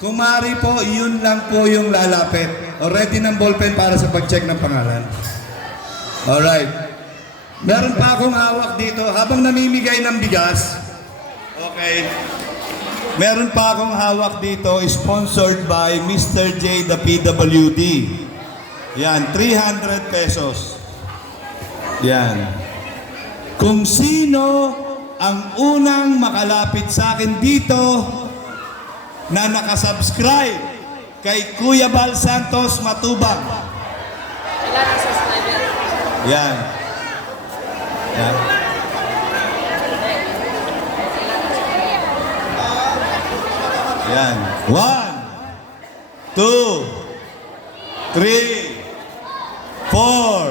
Kung maaari po, yun lang po yung lalapit. Ready ng ballpen para sa pag-check ng pangalan. Alright. Meron pa akong hawak dito habang namimigay ng bigas. Okay. Meron pa akong hawak dito, sponsored by Mr. J, the PWD. Yan, 300 pesos. Yan. Kung sino ang unang makalapit sa akin dito na nakasubscribe kay Kuya Bal Santos Matubang. Yan. Yan. Yan. 1, 2, 3, 4,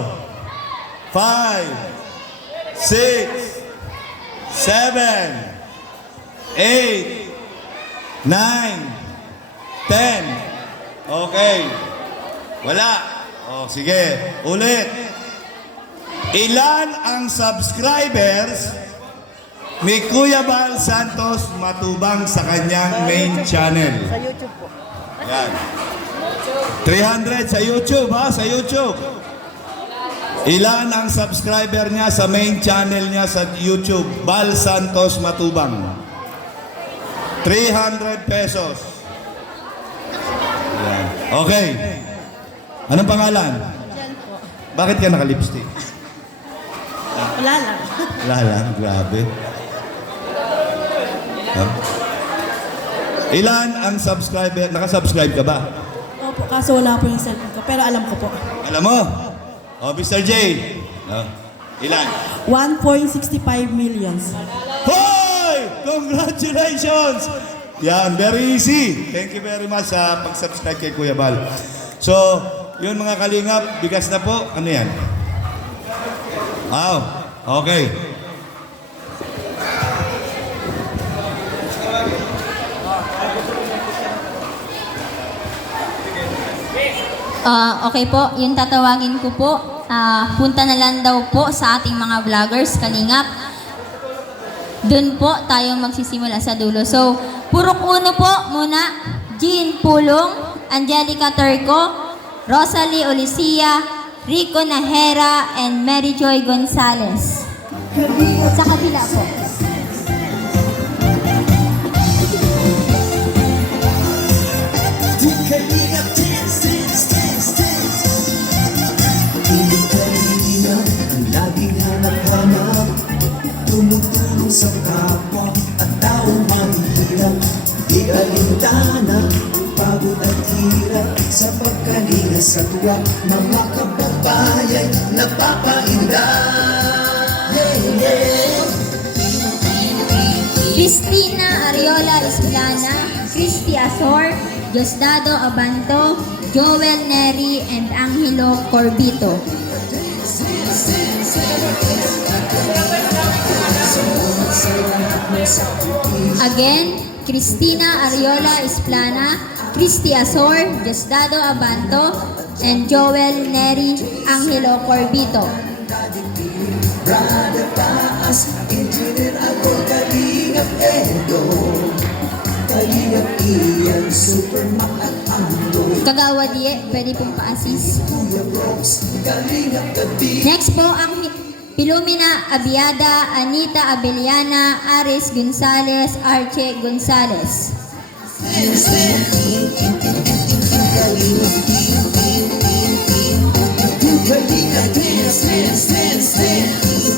5, 6, 7, 8, 9, 10. Okay. Wala. O, sige. Ulit. Ilan ang subscribers ni Kuya Bal Santos Matubang sa kanyang main channel? Sa YouTube po. Yan. 300 sa YouTube, ha? Sa YouTube. Ilan ang subscriber niya sa main channel niya sa YouTube? Bal Santos Matubang. 300 pesos. Yan. Okay. Anong pangalan? Jen po. Bakit ka naka-lipstick? Wala lang. Wala lang. Grabe. Huh? Ilan ang subscriber? Naka-subscribe ka ba? Opo, kaso wala po yung cellphone ko. Pero alam ko po. Alam mo? Oh, Mr. J. Oh. Ilan? 1.65 millions. Hoy! Congratulations! Yan, very easy. Thank you very much sa pag-subscribe kay Kuya Bal. So, yun mga kalingap, bigas na po. Ano yan? Wow. Okay. Okay po, yung tatawagin ko po, punta na lang daw po sa ating mga vloggers, kalingap. Doon po tayo magsisimula sa dulo. So, Purok Uno po muna, Jean Pulong, Angelica Turco, Rosalie Olicia, Rico Nahera, and Mary Joy Gonzalez. Sa kabila po. Tumutulong sa kapwa at taong mahihirap. Di alintana, pagod at hirap sa pagkalinga sa tuwa. Mga kababayan napapainda. Cristina Ariola Isplana, Christy Azor, Diosdado Abanto, Joel Neri, and Angelo Corbito. Again, Cristina Ariola Isplana, Christy Azor, Diosdado Abanto, and Joel Neri, Angelo Corbito. Brother Taas, Engineer ako, Kalingap Edo, Kalingap Ian, Supermac at Ando, Kagawa die, pwede pong pa-assist. Kuya Brooks, Kalingap Gabi. Next po ang Pilumina Abiada, Anita Abeliana, Aris Gonzalez, Arche Gonzalez. Kalingap dance, dance, dance, dance.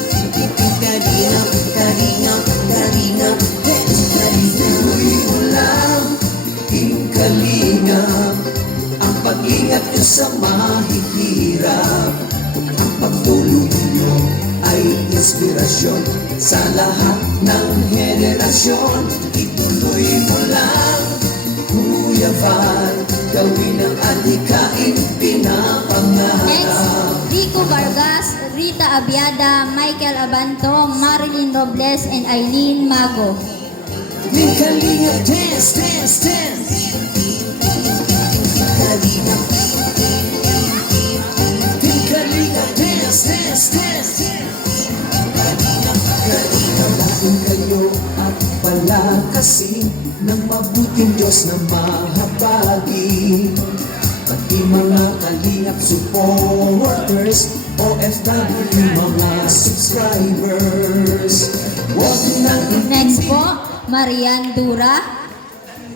Kalingap, Kalingap, Kalingap dance, Kalingap. Tuloy mo lang, Team Kalingap. Ang pag-ingat nyo sa mahihirap. Ang pagtulong nyo ay inspirasyon sa lahat ng henerasyon. Ituloy mo lang, Kuya Bal, gawin ang adhikain pinapangarap. Next, Rico Vargas, Rita Abiada, Michael Abanto, Marilyn Robles, and Eileen Mago. Team Kalingap dance, dance, dance. Kalingap. Team Kalingap dance, dance, dance. Kalingap, laging kayo at palakasin ng mabuting Diyos Diyos na mahabagi, pati mga kalingap supporters, OFW mga subscribers. Huwag nang Next po, Marian Dura,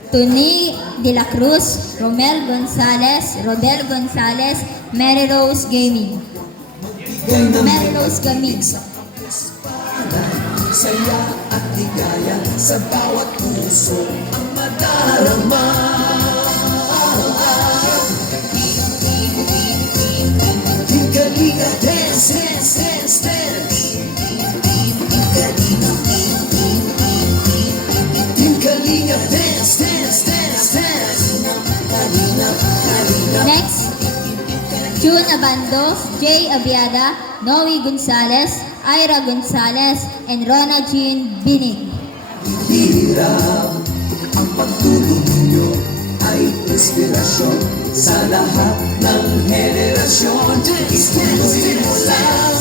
Tony De La Cruz, Romel Gonzales, Rodel Gonzales, Mary Rose Gaming. Mary Rose Gaming. saya at ligaya sa bawat puso ang madarama. Team Kalinga, dance, dance, dance, dance. Team Kalinga, dance, dance, dance, dance. Kalinga, Kalinga. Next, June Abando, Jay Abiada, Noe Gonzales, Ira Gonzales, and Rona Jean Binig. Hirap ang pagtulong ninyo ay inspirasyon sa lahat ng henerasyon. Ituloy mo lang,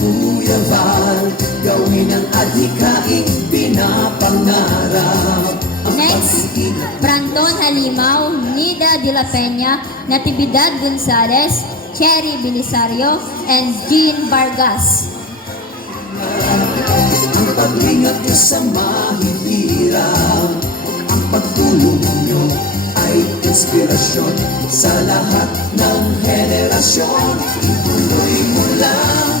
Kuya Val, gawin ang adhikaing pinapangarap. Ang Next, pag-iingat Brandon Halimaw, Nida De La Peña, Natividad Gonzales, Cherry Belisario, and Jean Vargas. ang pag-ingat nyo sa mahihirap. Ang pagtulong ninyo ay inspirasyon sa lahat ng henerasyon. Ituloy mo lang,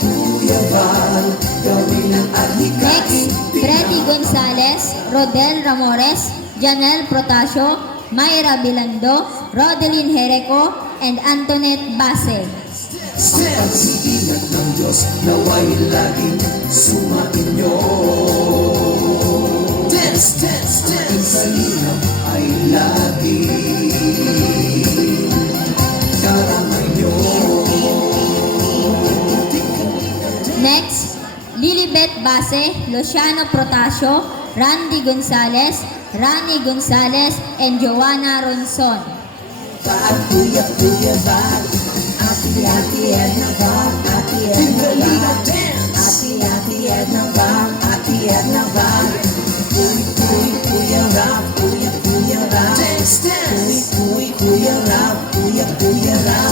Kuya Val, gawin ang adhikaing Next, Freddy Gonzales, Rodel Ramores, Janelle Protasio, Mayra Bilando, Rodeline Jereco, and Antoinette Base. Ang pag-iingat ng Diyos naway laging sumainyo. Dance, dance, dance. Ang kalingap ay laging karamay nyo. Next, Lilibet Base, Luciano Protasio, Randy Gonzales, Rani Gonzales, and Joanna Ronson. Bad, Kuya, Kuya, bad. Ati Edna bad, Ati Edna bad. Ati Edna bad, Ati Edna bad. Kuya rap, Kuya rap. Kuya rap, Kuya rap.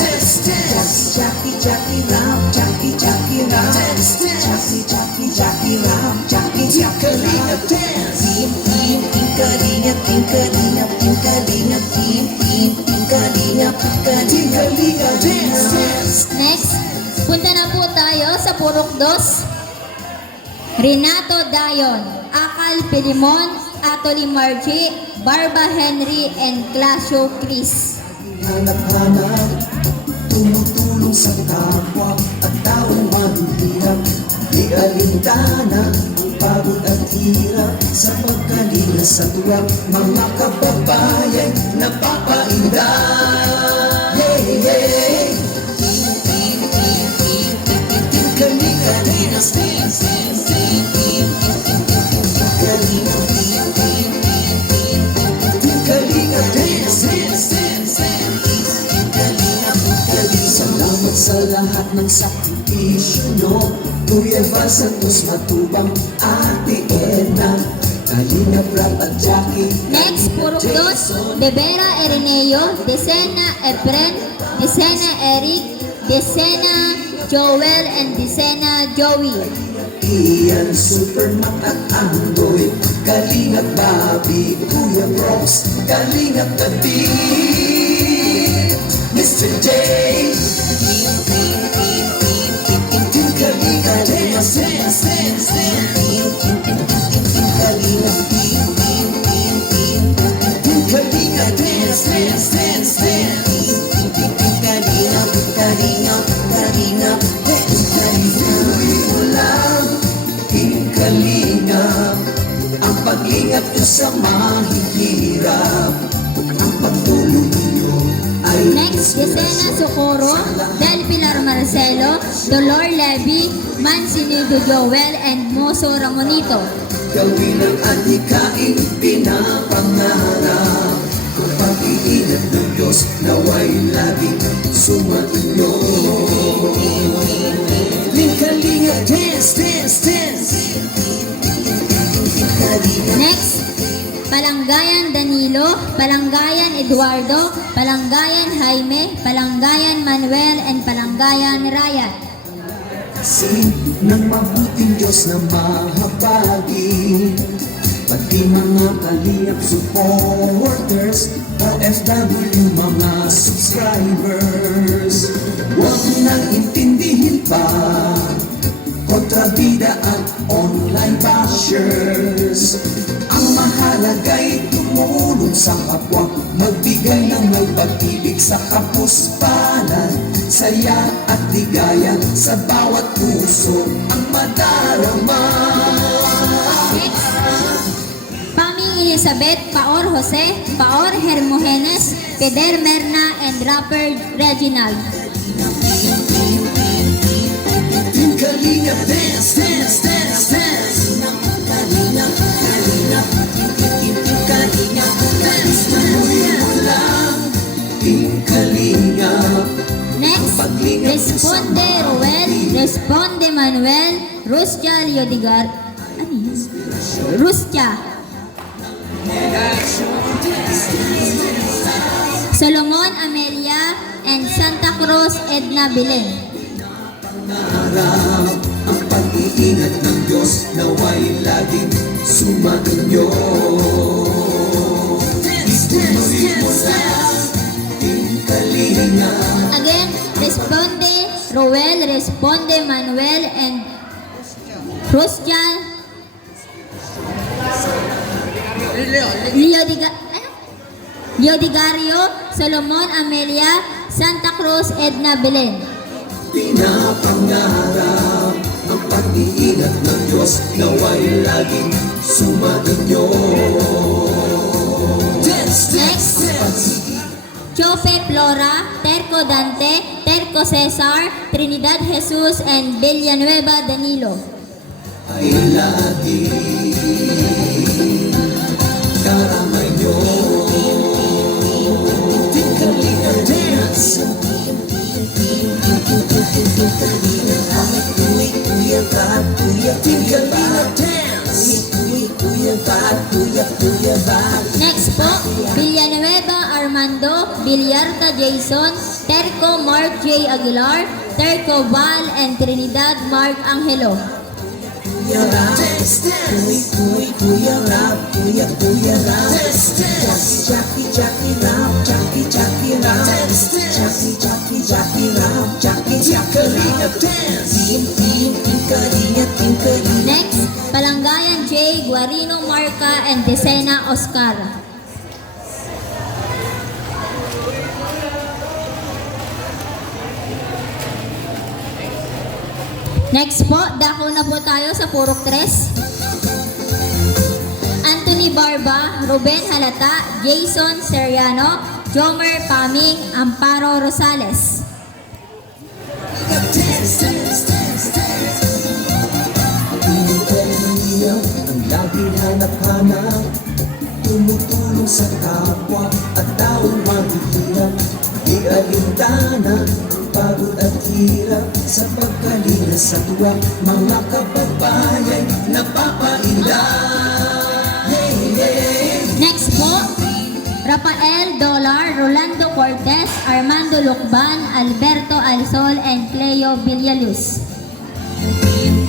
Jackie rap, Jackie rap. Jackie rap, Jackie rap. Team Kalinga, Team Kalinga, Team Kalinga, Team Kalinga, Kalinga, dance, dance. Next, punta na po tayo sa Purok 2. Renato Dayon, Akal Pilimon, Atoli Margie, Barba Henry, and Clasio Chris. Hanap-hanap, tumutulong sa kapwa at taong mahihirap. Di alintana ang pagod at hirap sa pagkalinga sa tuwang mga kababayan napapainda. Yeah. Kalinga, dance, dance, dance, Kalinga, Kalinga, dance, dance, dance, Salamat sa lahat ng sakripisyo nyo, Kuya Val Santos Matubang, Ate Edna, Kalinga Brad at Jackie. Next, Purok 2, Devera Erineo, Desena Efren, Desena Eric, Desena Joel, and Desena Joey. Ian, Supermat at Andoy, Kalinga Bobby, Kuya Brox, Kalinga Tabi, Mr. J. Kalinga, dance, dance, dance, Kalinga, Kalinga, dance, dance, dance, Kalinga, Kalinga, Kalinga, dance, Kalinga. Mo lang, Team Kalinga, ang pag-ingat nyo sa mahihirap, ang pagtulong ninyo ay Next, Desena Socorro, Del Pilar Marcelo, Dolor Levy, Mansinido Joel, and Moso Ramonito. gawin ang adhikaing pinapangarap. Ang pag-iingat ng Diyos naway laging sumainyo. Kalinga, dance, dance, dance. Kalinga, Next, Palanggayan Danilo, Palanggayan Eduardo, Palanggayan Jaime, Palanggayan Manuel, and Palanggayan Ryan. Kasi ng mabuting Diyos na mahabagin, pati mga kalingap supporters, OFW mga subscribers, huwag nang intindihin pa kontrabida at online bashers. Ang mahalaga'y tumulong sa kapwa, magbigay ng may pag-ibig sa kapuspalan, saya at ligaya sa bawat puso ang madarama. Paming Elizabeth, Paor Jose, Paor Hermogenes, Peder Merna, and rapper Reginald. Team Kalingap, dance, dance, dance, dance. Kalingap, Kalingap, Team Kalingap, dance. Tuloy mo lang, Team Kalingap. Next, Responde Roel, Responde Manuel, Rustia Liodigar, ano yun? Rustia. Solomon Amelia, and Santa Cruz Edna Belen. Pangarap ang pag-iingat ng Diyos nawa'y laging sumainyo. Ituloy mo lang, Team Kalingap. Again, Responde Roel, Responde Manuel, and Rustia Liodigario, Solomon Amelia, Santa Cruz Edna Belen. Pinapangarap ang pag-iingat ng Diyos nawa'y laging sumainyo. Dance, dance, dance. Chope Flora, Terco Dante, Terco Cesar, Trinidad Jesus, and Villanueva Danilo. Ay lagi karamay nyo. Team Kalingap, dance. Team Kalingap, dance. Next po, Villanueva Armando, Villarta Jason, Terco Mark J. Aguilar, Terco Val, and Trinidad Mark Angelo. Dance, dance. Kuya Rap, Kuya Rap. Jackie Rap, Jackie Rap. Jackie Rap, Jackie Kalingap, dance. Team Kalingap, Team Kalingap. Next, Palanggayan J. Guarino Marca, and Desena Oscar. Next po, dako na po tayo sa Purok 3. Anthony Barba, Ruben Halata, Jason Seriano, Jomer Paming, Amparo Rosales. Dance, dance, dance, dance. Team Kalingap, ang laging hanap-hanap, tumutulong sa kapwa at taong mahihirap. Di alintana, pagod at hirap sa pagkalina sa tuwa, mga kababayan napapainda. Yeah, yeah. Next po, Rafael Dolar, Rolando Cortez, Armando Lucban, Alberto Alsol, and Cleo Villaluz. Team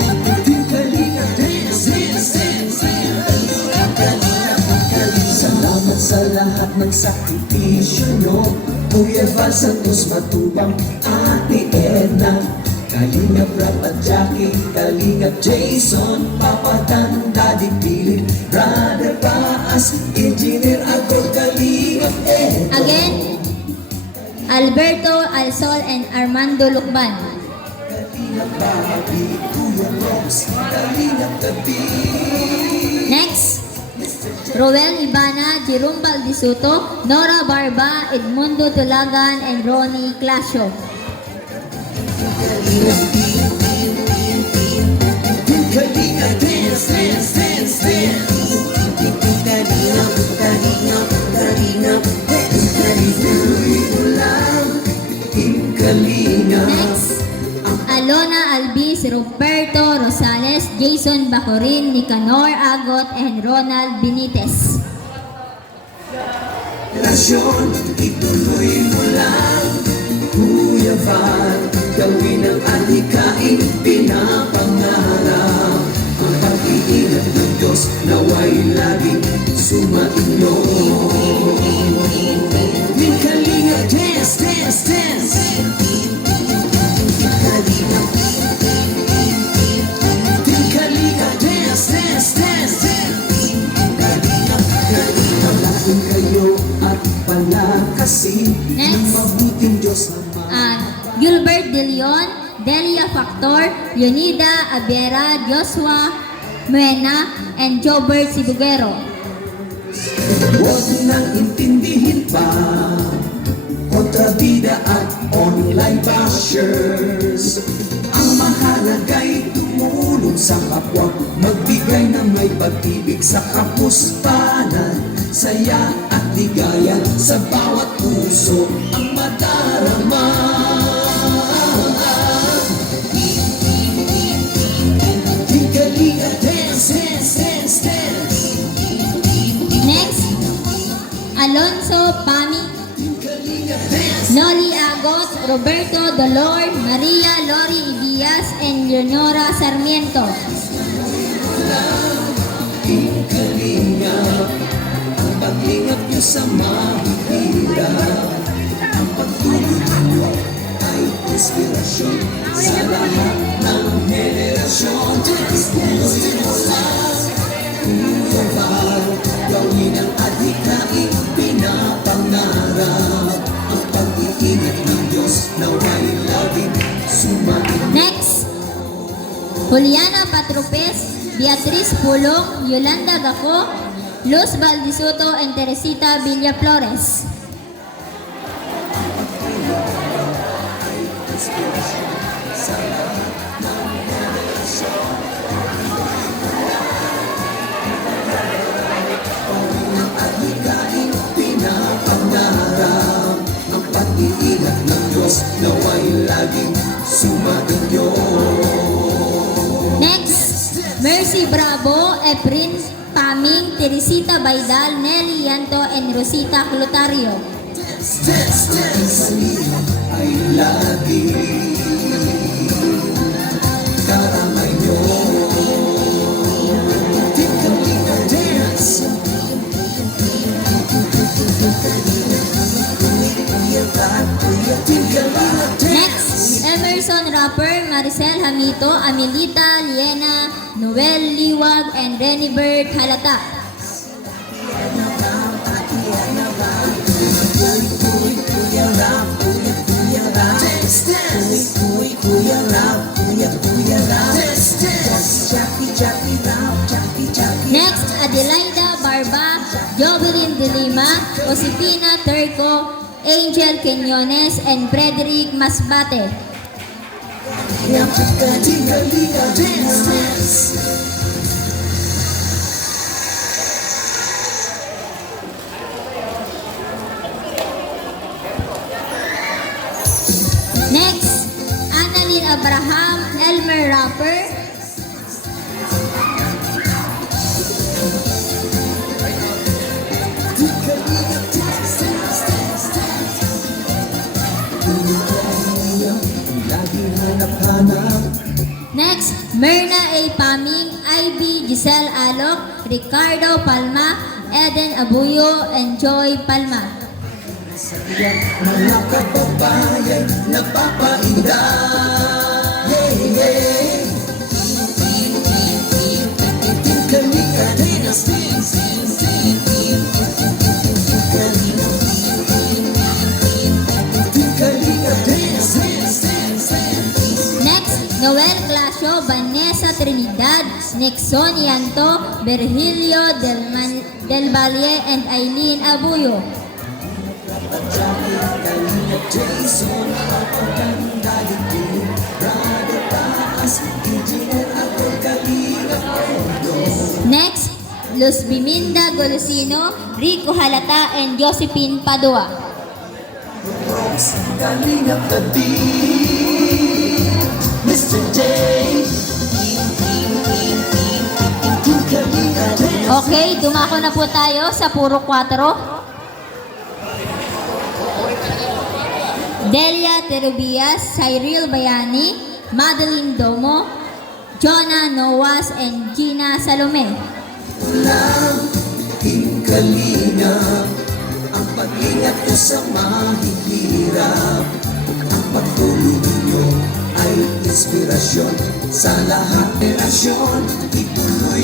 Kalingap, dance, dance, dance, dance. Salamat sa lahat ng sakripisyo nyo, Kuya Val Santos Matubang, Ate Edna, Kalingap Rap at Jackie, Kalingap Jason, Papa Dan, Daddy Philip, Brother Paas, Engineer Agor, Kalingap Edna. Again, Alberto Alsol and Armando Lucban. Kalingap Bobby, Kuya Rox, Kalingap Gabi. Next, Roel Ibana, Jerome Valdisuto, Nora Barba, Edmundo Tulagan, and Ronnie Clasio. Kalingap, dance, dance, dance, dance. Kalingap, Kalingap, Kalingap, tuloy mo lang, Team Kalingap. Next, Alona Albis, Roberto Rosales, Jason Bacorin, Nicanor Agot, and Ronald Benitez. Relasyon, ituloy mo lang Kuya Val, gawin ang adhikain pinapangarap Ang pag-iingat ng Diyos naway laging sumainyo Team Kalinga, dance, dance, dance Team Kalinga, dance, dance, dance Palakin kayo at palakasin ng Next. mabuting Diyos Ama Gilbert De Leon, Delia Factor, Leonida Abera, Joshua Muena, and Jobert Sibugero. Huwag nang intindihin pa kontrabida at online bashers Ang mahalaga'y tumulong sa kapwa Magbigay ng may pag-ibig sa kapuspanan Saya at ligaya sa bawat puso Ang madarama Tingkalinga, dance, dance, dance, dance Next, Alonso Pami, Noli Agot, Roberto Dolor, Maria Lori Ibias, and Leonora Sarmiento. Tingkalinga Ang pag-ingat nyo sa mahihirap Ang pagtulong nyo ay inspirasyon Sa lahat ng henerasyon Tuloy mo lang Kuya Val, gawin ang adhikain pinapangarap Ang pag-iingat ng Diyos naway laging sumain Next, Juliana Patropes, Beatriz Pulong, Yolanda Gaco, Luz Valdisuto, and Teresita Villaflores. Adhikain pinapangarap Ang pag-iingat ng Diyos naway laging sumainyo Next, Mercy Bravo, Efrin Paming, Teresita Baidal, Nelly Yanto, and Rosita Clotario. Dance, dance ay lagi karamay nyo Tingkalinga, dance Tingkalinga, dance Next, Emerson Rapper, Maricel Hamito, Amelita Liena, Noel Liwag, and Renibert Halata. Dance, dance Kuya Rap, Kuya Rap Dance, dance Jackie Rap, Jackie Next, Adelaida Barba, Jovelyn De Lima, Josefina Turco, Angel Quinones, and Frederick Masbate. Tingkalinga, dance, dance Next, Annalyn Abraham, Elmer Rapper, Next, Myrna A. Paming, Ivy Giselle Alok, Ricardo Palma, Eden Abuyo, and Joy Palma. Mga kababayan nagpapainda Tingkalinga, dance, dance Tingkalinga, dance, dance, dance Next, Noel Clasio, Vanessa Trinidad, Nixon Yanto, Virgilio Del Valle, and Eileen Abuyo. Jason, Papaganda, Ligid, Brother Taas, Engineer Ato, Kalinga, Next, Luz Biminda Golosino, Rico Halata, and Josephine Padua. Kalinga, Tabi, Mr. J, Kalinga, dance. Okay, dumako na po tayo sa puro 4. Delia Terubias, Cyril Bayani, Madeline Domo, Jonah Noas, and Gina Salome. Laging kalingap ang pag-ingat ko sa mahihirap. Ang pagtulong ninyo ay inspirasyon sa lahat ng relasyon. Ituloy